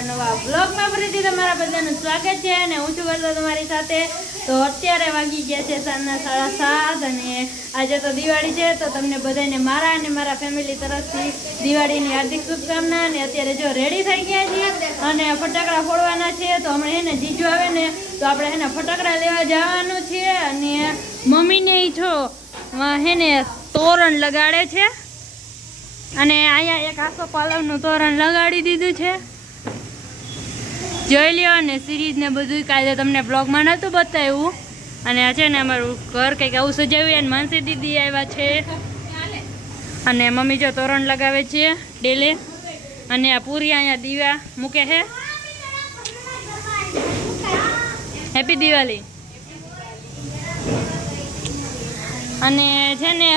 મારા નવા બ્લોગમાં ફરીથી તમારા બધાનું સ્વાગત છે અને હું છું વર્ષો તમારી સાથે. તો અત્યારે વાગી ગયા છે સાંજના 7:30 અને આજે તો દિવાળી છે. તો તમને બધાને મારા અને મારા ફેમિલી તરફથી દિવાળીની હાર્દિક શુભકામના. અને અત્યારે જો રેડી થઈ ગયા છીએ અને ફટાકડા ફોડવાના છે. તો હમણાં એને જીજુ આવે ને તો આપણે એને ફટાકડા લેવા જવાનું છે. અને મમ્મીને છો હેને તોરણ લગાડે છે અને અહીંયા એક આસો પાલવનું તોરણ લગાડી દીધું છે. જોઈ લ્યો. અને સિરીઝ ને બધું કાલે તમને બ્લોગમાં નહોતું બતાવ્યું. અને આ છે ને અમારું ઘર કંઈક આવું સજાવ્યું. અને માનસી દીદી આવ્યા છે અને મમ્મી જો તોરણ લગાવે છે ડેલે. અને આ પૂરી અહીંયા દીવા મૂકે છે. હેપી દિવાળી. અને છે ને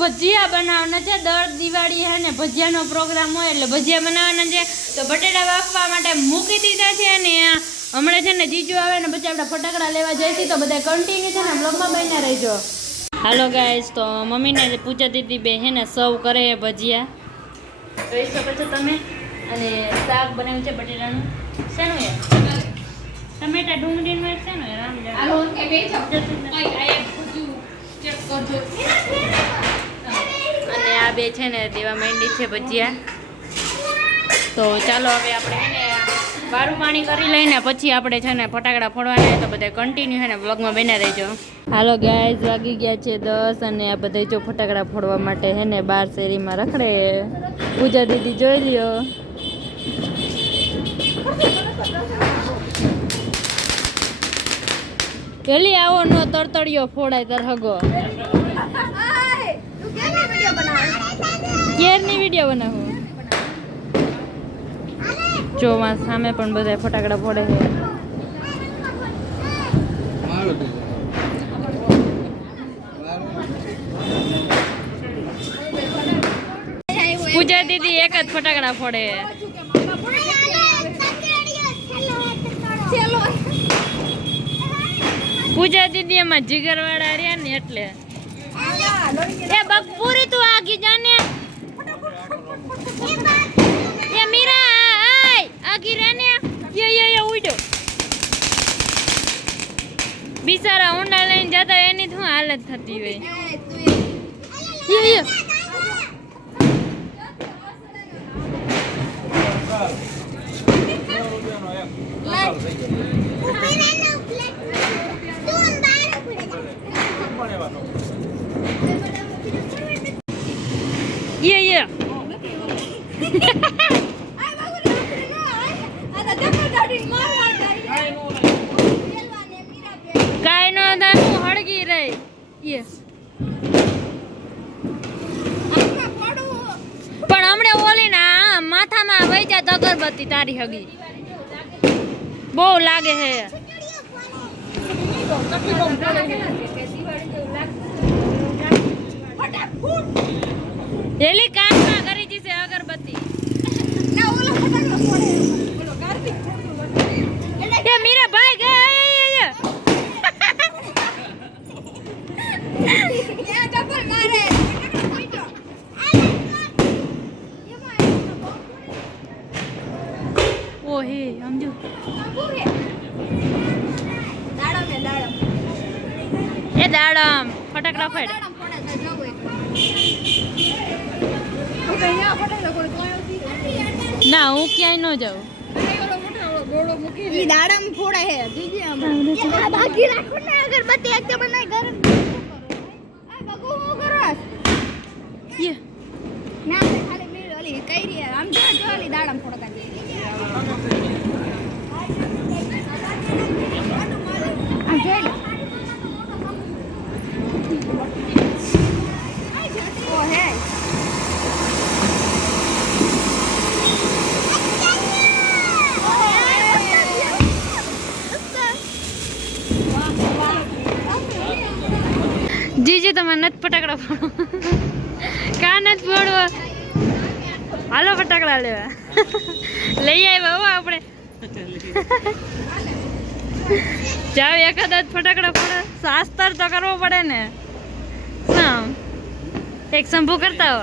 ભજીયા બનાવવાના છે. દર દિવાળી છે ને ભજીયાનો પ્રોગ્રામ હોય એટલે ભજીયા બનાવવાના છે. તો બટેટા બાફવા માટે મૂકી દીધા છે. અને હમણાં છે ને જીજુ આવે ને પછી આપણે ફટાકડા લેવા જઈશું. તો બધા કન્ટિન્યુ છે ને બ્લોગમાં બન્યા રહેજો. હાલો ગાઈસ, તો મમ્મીને પૂજા દીદી બે છે ને સર્વ કરે ભજીયા જોઈ શકો છો તમે. અને શાક બનાવ્યું છે બટેટાનું. શેનું યાર? ટમેટા ડુંગળીનું શેનું યાર? અને આ બે છે ને દેવા માંડી છે ભજીયા. તો ચાલો હવે આપણે એને વારું પાણી કરી લઈને પછી આપણે છે ને ફટાકડા ફોડવાના. તો બધા કન્ટિન્યુ છે ને બ્લોગમાં બન્યા રહેજો. હાલો ગાઈઝ, વાગી ગયા છે 10 અને આ બધા જો ફટાકડા ફોડવા માટે છે ને બહાર શેરીમાં રખડે. પૂજા દીદી જોઈ લ્યો. પેલી આવો નો તરતડિયો ફોડાય તરહગો. કેરની વિડીયો બનાવું? જો સામે પણ બધા ફટાકડા ફોડે છે. પૂજા દીદી એક જ ફટાકડા ફોડે. પૂજા દીદી એમાં જીગરવાળા રહ્યા ને એટલે. એ બકપુરી તું આગી જાને. એ મીરા આય આગી રેને. યે ઉડો. બિચારા ઊંડા લઈને જતા એની શું હાલત થતી હોય. યે કાઈ નો હું હળગી રહી. પણ હમણે ઓલી ના માથામાં વહી જાત અગરબત્તી તારી હગી. બહુ લાગે છે. એલી કાનમાં કરી જશે અગરબત્તી. એ મીરા ભાઈ ગયા. ઓહે સમજો. એ દાડમ ફટાકડા ફેડ. ના હું ક્યાંય ન જાઉં. દાડમ ફોડે હે દીદી. બાકી રાખો ને અગરબત્તી એક બનાય ગરમ. આ બગુ હું કરસ. યે ના ખાલી મેળ ઓલી કઈ રે આમ જો ઓલી દાડમ ફોડકા દે. આ જોઈ લો. ઓ હે જીજુ તમારે નથી ફટાકડા ફોડો. કા નથી ફોડવા? હાલો ફટાકડા લેવા. લઈ આવ્યા હો આપણે. જાવ એકાદ ફટાકડા ફોડે. શાસ્ત્ર તો કરવો પડે ને. હા એક શંભુ કરતા હો.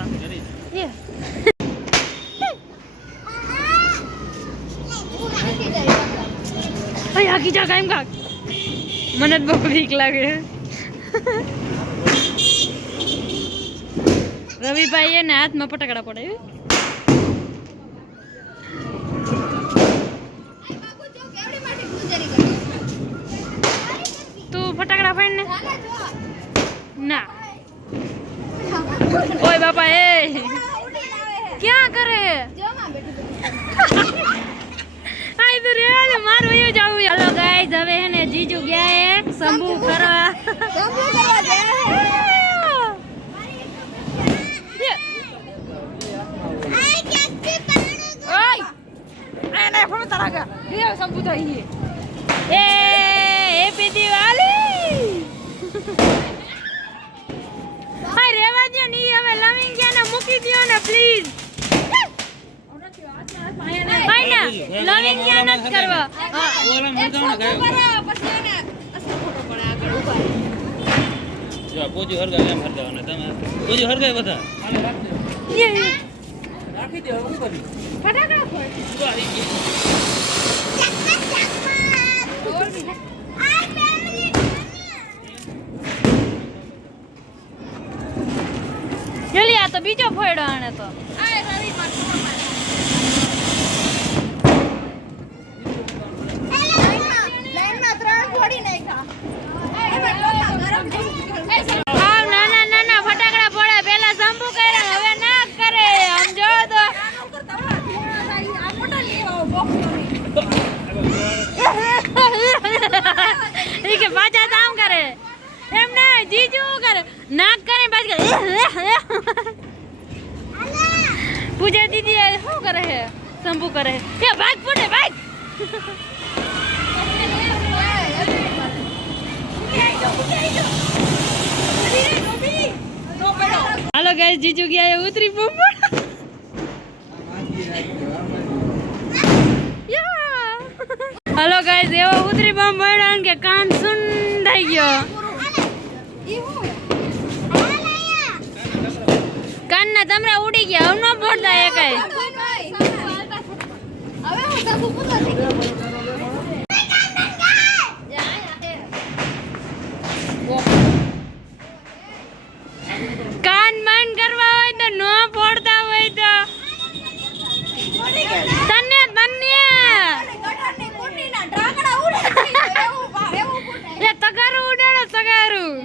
ભાગી જા કામ કાક મને જ બહુ બીક લાગે રવિભાઈ એને હાથમાં ફટાકડા પડે તું ફટાકડા ફાડ ને ના ઓય બાપા એ ક્યાં કરે આઈ તો રે મારું એ જાવું હાલો ગાઈસ હવે હે ને જીજુ ગયા હે શંભુ કરવા શંભુ તો એ હેપી દિવાળી હાય રેવા દો ની હવે લવિંગ ગયા ને મૂકી દો ને પ્લીઝ હાય ને લવિંગ ગયા ન કરવા ઓલા મંગાવને ગયા પછી એને અસલ ફોટો પડે આગળ ઉભા જો પોજો હરગાય એમ હરગાવાના તમે પોજો હરગાય બધા રાખી દે હું કરી ફટાકડા ફોડ જલ્દી આ તો બીજો ફોડો આને તો આવ નાના નાના ફટાકડા ફોડે પેલા શંભુ કર્યા હવે ના કરે આમ જો તો ઈ કે પાછા કામ કરે એમ ના જીજુ કરે નાક કરે પાછા પૂજા દીદી શું કરે છે શંભુ કરે કે ભાગ પડે ભાગ હાલો ગાઈસ જીજુ ગયા એ ઉતરી બોમ્બ હાલો ગાઈસ એવો ઉતરી બોમ્બ પડ્યો કે કાન સુન થઈ ગયો કાન ના તમરા ઉડી ગયા હવે ન પડતા એ કઈ કાન માન કરવા હોય તો ન ફોડતા હોય તો તને લે તગારું ઉડાડો તગારું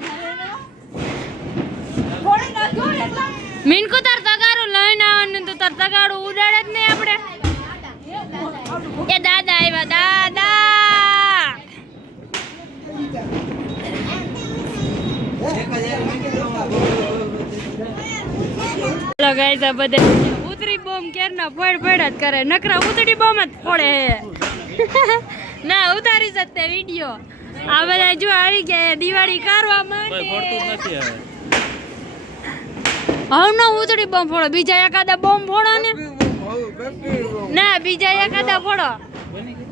મિનકુ તાર તગારું લઈને આવવાનું તો તાર તગારું ઉડાડે જ નહીં આપણે એ દાદા આવ્યા દાદા હેલો ગાઈસ આ બધે ઉતરી બોમ્બ કેરના ફોડ જ કરે નકરા ઉતરી બોમ્બ જ ફોડે ના ઉતારી શકતે વિડિયો આ બધા જો આવી ગયા દિવાળી કરવા માટે કોઈ ફોડતું જ નથી હવે હવે નો ઉતરી બોમ્બ ફોડો બીજા એકાદા બોમ્બ ફોડો ને ના બીજા એકાદા ફોડો બની ગઈ